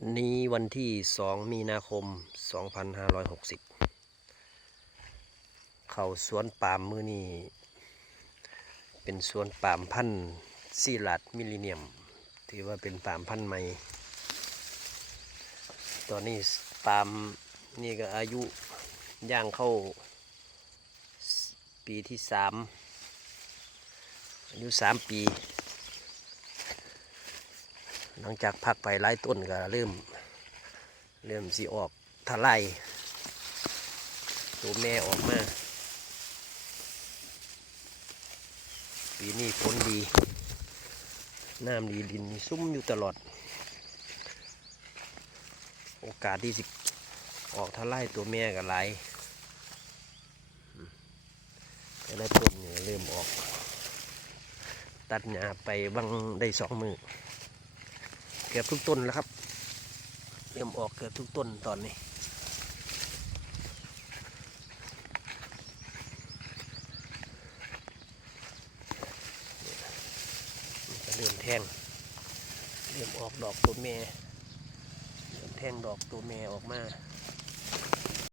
วันนี้วันที่ 2 มีนาคม 2560 เข้าสวนปาล์มมือนี้เป็นสวนปาล์มพันธุ์ซีลัดมิลลิเนียม ถือว่าเป็นปาล์มพันธุ์ใหม่ ตอนนี้ปาล์มนี่ก็อายุย่างเข้าปีที่ 3 อายุ 3 ปี หลังจากพักไปหลายต้นก็เริ่ม เริ่มสิออกทลายตัวแม่ออกมาปีนี้ฝนดี น้ำดีดินซุ่มอยู่ตลอด โอกาสที่สิออกทลายตัวแม่ก็หลแต่ละต้นเนี่ยเริ่มออก ตัดหญ้าไปบางได้สองมือ กือบทุกต้นแล้วครับเริ่มออกเกือบทุกต้นตอนนี้เริ่มแทงเริ่มออกดอกตัวแม่เริ่มแทงดอกตัวแม่ออกมา